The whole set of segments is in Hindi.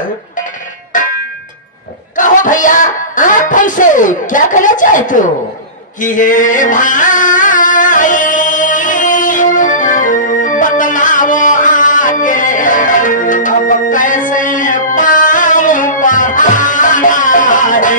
प्राण। कहो भैया आप हमसे क्या कहना चाहते हो? कि हे भाई बतलाओ आगे अब कैसे पाऊं पढ़ाना रे।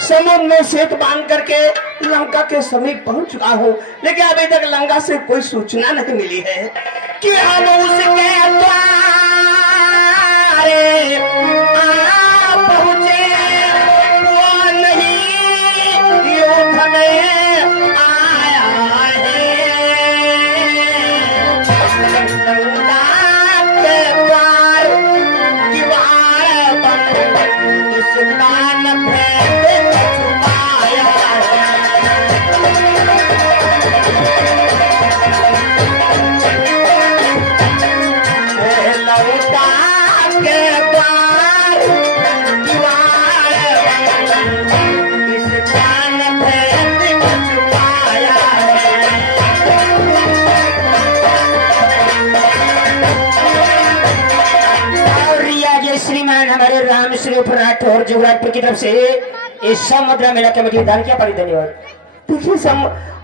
समुद्र में सेतु बांध करके लंका के समीप पहुंच चुका हूँ, लेकिन अभी तक लंका से कोई सूचना नहीं मिली है कि हम उसके द्वारे आ पहुंचे वो नहीं युद्ध में आया है। लंका के द्वार दीवार बंद इस कान पे हमारे राम श्री राठौर जीवराजपुर की तरफ से इस समुद्र मेला के मुझे दान किया पड़ी। धन्यवाद। देखिए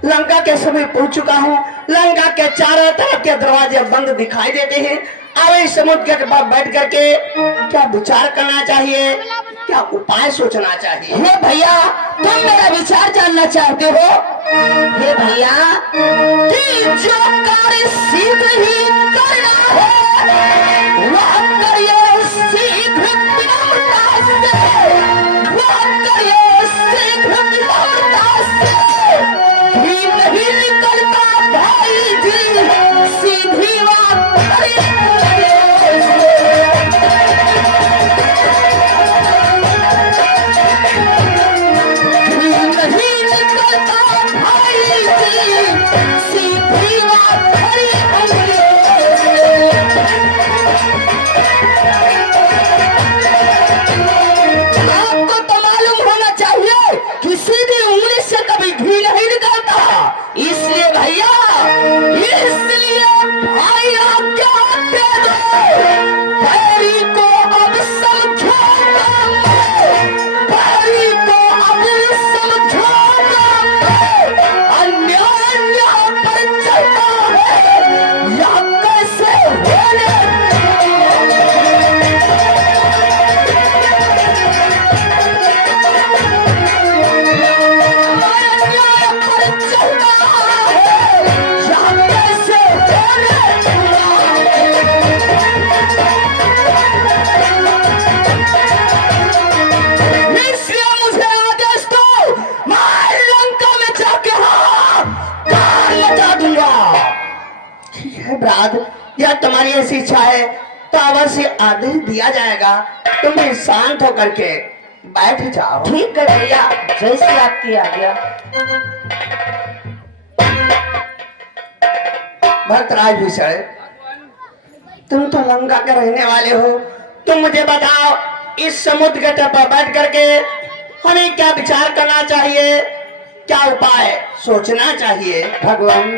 लंका के समय पहुंच चुका हूँ। लंका के चारों तरफ के दरवाजे बंद दिखाई देते हैं। अब इस समुद्र के पास बैठ करके क्या विचार करना चाहिए, क्या उपाय सोचना चाहिए? हे भैया तुम मेरा विचार जानना चाहते हो? हे भैया कि जो कार्य शीघ्र ही करना है वह करिए शीघ्र विनम्रता से, वह करिए शीघ्र विनम्रता से। भी नहीं निकलता भाई जी सीधी बात करिए। या तुम्हारी ऐसी इच्छा है तो अवश्य आदेश दिया जाएगा। तुम भी शांत होकर के बैठ जाओ। ठीक है भैया जैसे आपकी आज्ञा। भक्तराज भूषण तुम तो लंका के रहने वाले हो, तुम मुझे बताओ इस समुद्र के तट पर बैठ करके हमें क्या विचार करना चाहिए, क्या उपाय सोचना चाहिए? भगवान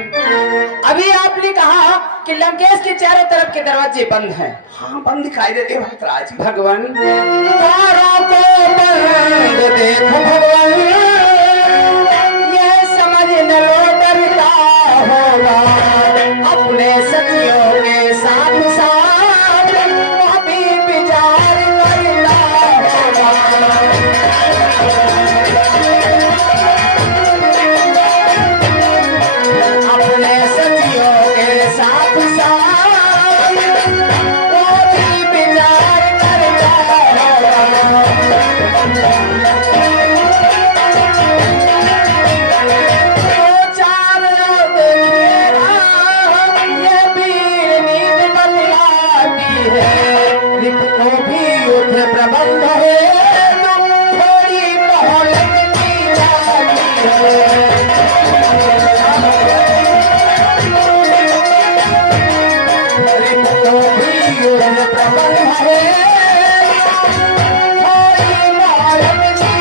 अभी आपने कहा कि लंकेश के चारों तरफ के दरवाजे बंद हैं। हाँ बंद दिखाई देते भक्तराज। भगवान चारों को बंद देखो भगवान, ये समझ न लो डरता होगा अपने सखियों के साथ साथ अभी विचार करना होगा। प्रबंध है थोड़ी मोहलत की जाती है प्रबंध है थोड़ी मोहलत की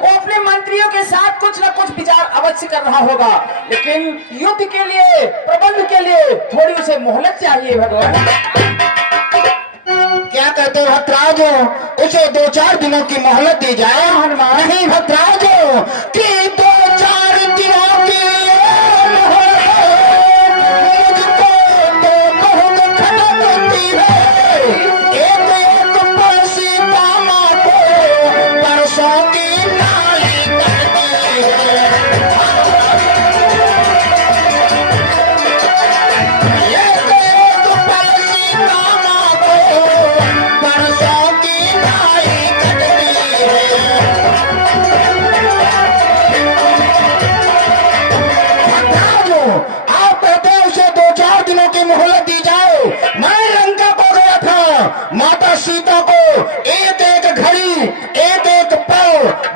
वो अपने मंत्रियों के साथ कुछ न कुछ विचार अवश्य कर रहा होगा, लेकिन युद्ध के लिए प्रबंध के लिए थोड़ी उसे मोहलत चाहिए। भगवान क्या कहते हो भद्राज, उसे 2-4 दिनों की मोहलत दी जाए? हनुमान नहीं भद्राज, कि 2-4 दिनों की मुझको तो बहुत खटक होती है। एक परसी दामा को परसों की नाई करती है। एक परसी दामा को परसों की नाई करती है। आप कहते हैं उसे 2-4 दिनों की मोहलत दी जाए। मैं लंका को गया था, माता सीता को एक एक घड़ी एक एक पल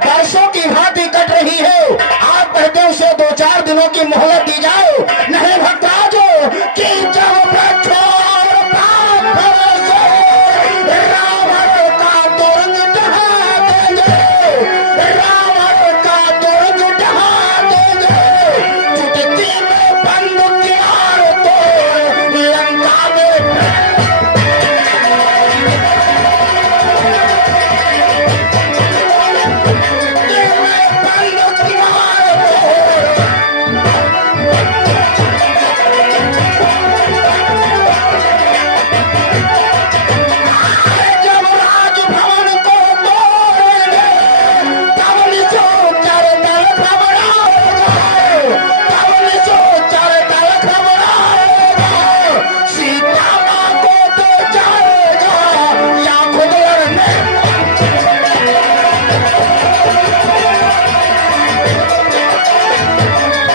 वर्षों की भांति कट रही है। आप कहते हैं उसे 2-4 दिनों की मोहलत दी जाए? नहीं भक्तराजो, कि जब वृक्षों और पाप फलों से रावण का तुरंग ढहा देंगे, रावण का तुरंग ढहा देंगे, चुटकी में बंदूक की आड़ तो लंका में बंदूक की आड़ जब राजभवन को तोड़ेंगे, तब निचो चरतल घबराएगा, तब निचो चरतल घबराएगा। सीता माँ को तो जाएगा या खुद लड़ने?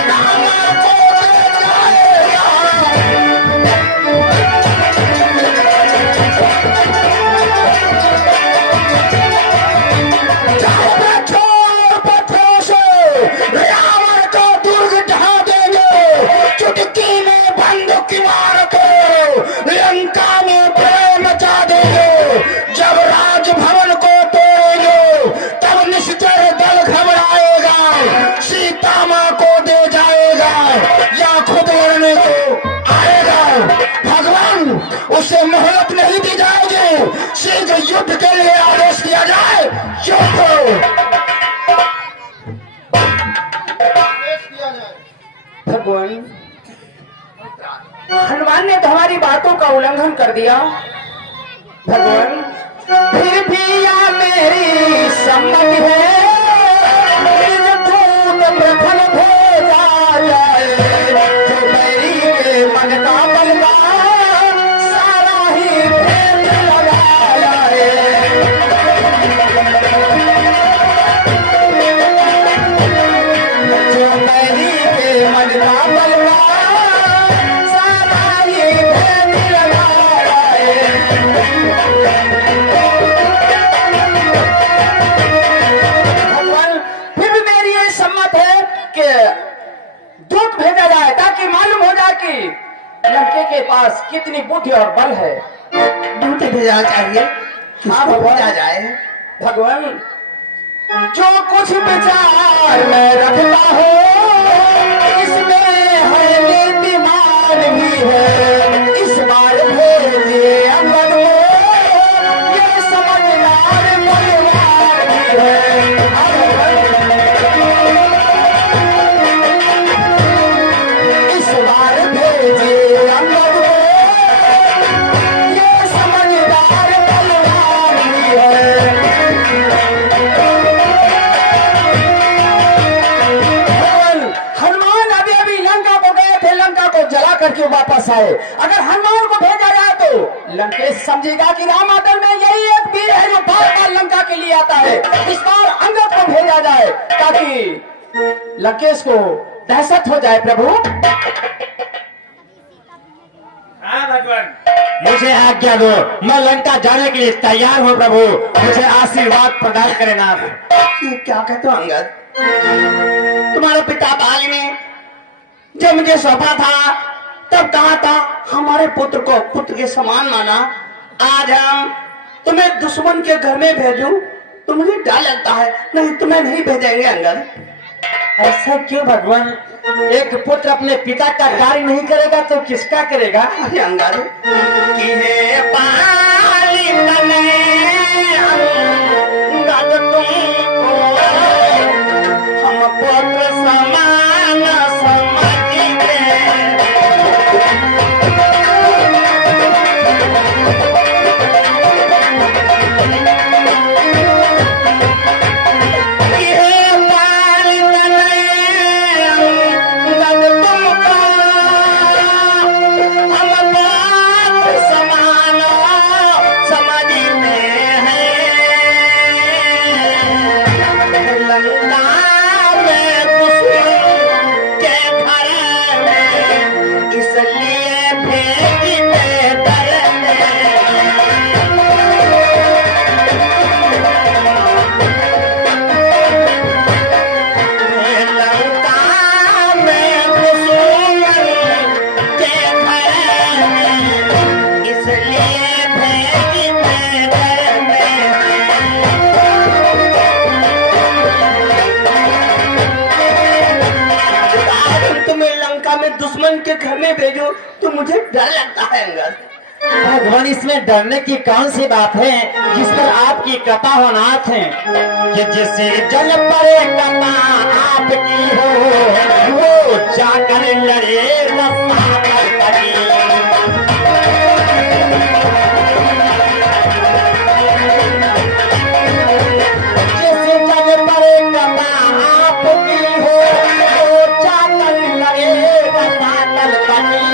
रामा को तो जाएगा। जाओ वृक्षों और पत्थरों से रावण का दुर्ग ढहा देंगे, चुटकी में बंदूक की मार के लंका में प्रलय मचा देंगे। जब राजभवन को तोड़ेंगे, तब निश्चर दल घबराएगा, सीता माँ को दे जाएगा या खुद लड़ने को आएगा। भगवान, उसे मोहलत नहीं दी जाएगी, शीघ्र युद्ध के लिए आदेश दिया जाए। युद्ध! भगवान हनुमान ने तो हमारी बातों का उल्लंघन कर दिया। भगवान फिर भी या मेरी सम्मति है, निज दूत प्रथम भेजा जाए, जो बैरी के मन का बलवान सारा ही भेद लगाया है। जो बैरी के मन का बलवान सारा ही भेद लगाया है। भगवान फिर भी मेरी ये सम्मत है कि दूत भेजा जाए, ताकि मालूम हो जाए कि लंके के पास कितनी बुद्धि और बल है। दूध भेजना चाहिए, किसको भेजा जाए? भगवान जो कुछ विचार मैं रखता हूँ, इसमें है नीतिमान भी है। इस बार भेजिए अंगद को, ये समझदार परिवार भी है। इस बार भेजिए अंगद को, ये समझदार परिवार भी है। हनुमान अभी अभी लंका को गए थे, लंका को जला करके वापस वापस आए। अगर हनुमान को भेजा जाए तो लंकेश समझेगा कि रामादल में यही एक वीर है जो बार बार लंका के लिए आता है। इस बार अंगद को भेजा जाए ताकि लंकेश को दहशत हो जाए। प्रभु हाँ भगवान, मुझे आज्ञा दो, मैं लंका जाने के लिए तैयार हूँ प्रभु। मुझे आशीर्वाद प्रदान करें नाथ। ये क्या कहते हो अंगद? तुम्हारा पिता बाली ने जब मुझे सौंपा था तब कहा था हमारे पुत्र को पुत्र के समान माना। आज हम तुम्हें दुश्मन के घर में भेजूं तो मुझे डर लगता है। नहीं, तुम्हें नहीं भेजेंगे अंगद। ऐसा क्यों भगवान? एक पुत्र अपने पिता का कार्य नहीं करेगा तो किसका करेगा? अरे अंगद कि हे बाली तने अंगद तुमको हम पुत्र समान समझते। दुश्मन के घर में भेजो तो मुझे डर लगता है अंगद। भगवान इसमें डरने की कौन सी बात है जिस पर आपकी कृपा हो नाथ है? कि जिसे जल परे कृपा आपकी हो वो जाकर लड़े रसातल करी। जिसे जल परे कृपा आपकी हो वो जाकर लड़े रसातल करी।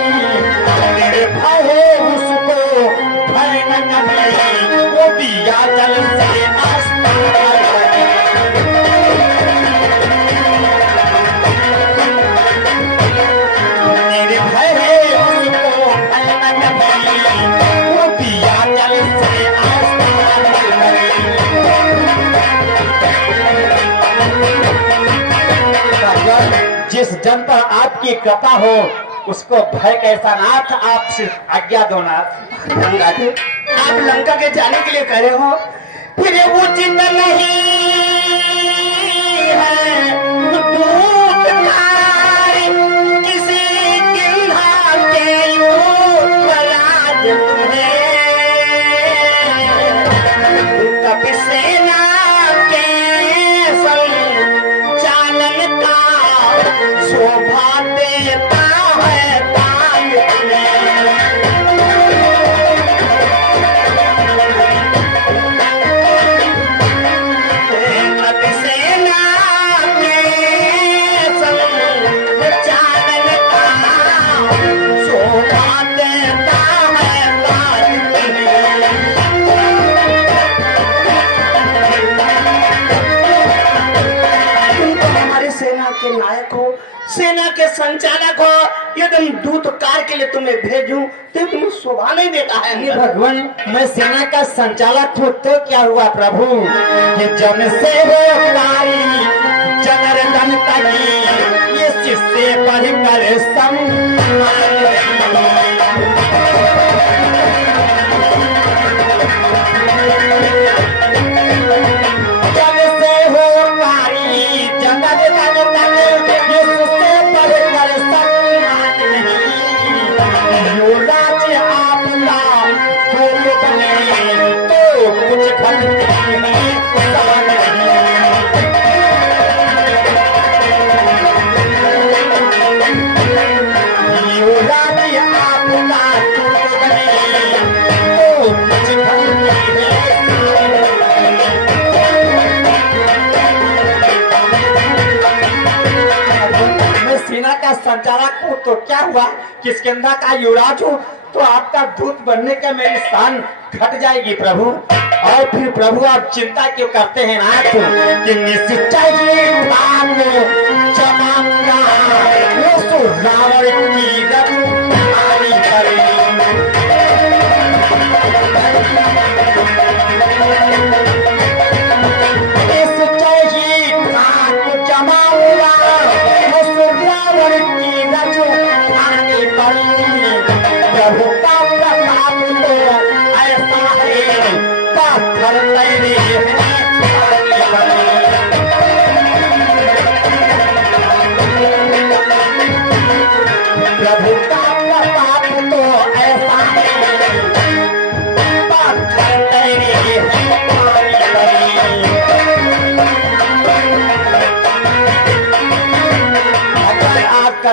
निर्भय हो उसको भय न कभी वो दिया जल से अस्ताल करी। निर्भय है उसको भय न कभी वो दिया जल से अस्ताल करी। जिस जन पर आपकी कृपा हो उसको भय कैसा नाथ? आप सिर्फ आज्ञा दो नाथ। अंगद आप लंका के जाने के लिए कह रहे हो, फिर ये उचित नहीं है दूत कारी किसी किन्हा के युवराज तुम्हें। कभी सेना के संचालन का शोभा देता है ताज तुम्हें। कभी सेना के संचालन का शोभा देता है ताज तुम्हें। तुम तो हमारी सेना के नायक हो, सेना के संचालक हो। यदि दूत कार के लिए तुम्हें भेजूं तो तुम्हें शोभा नहीं देता है ये अंगद। भगवान मैं सेना का संचालक हूँ तो क्या हुआ प्रभु? ये जन से हो कारी जनरदन तकी ये शिष्य पढ़ कर सम्मान। जन से हो कारी जनरदन तकी ये शिष्य पढ़ कर सम्मान। यो राज्य आपका तो बने तो कुछ खलती में समान नहीं। यो राज्य आपका संचालक हूँ तो क्या हुआ, किष्किंधा का युवराज हूँ तो आपका दूत बनने का मेरी शान घट जाएगी प्रभु। और फिर प्रभु आप चिंता क्यों करते हैं नाथ कि निश्चय प्राण जमाऊंगा वो रावण की रघुराई करें। प्रभु का प्रताप तो ऐसा है पत्थर मेरे प्रभु का प्रताप तो ऐसा है पत्थर मेरे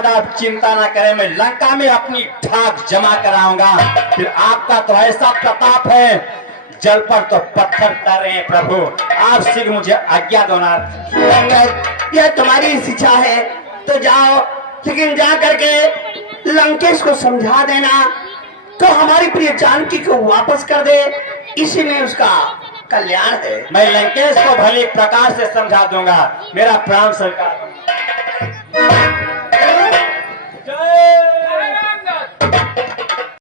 आप चिंता ना करें, मैं लंका में अपनी ठाक जमा कराऊंगा। फिर आपका तो ऐसा प्रताप है, जल पर तो पत्थर तैर रहे हैं प्रभु। आप शीघ्र मुझे आज्ञा दो नाथ। यह तुम्हारी इच्छा है तो जाओ, लेकिन जा करके लंकेश को समझा देना तो हमारी प्रिय जानकी को वापस कर दे, इसी में उसका कल्याण है। मैं लंकेश को भली प्रकार से समझा दूंगा। मेरा प्राण स्वीकार।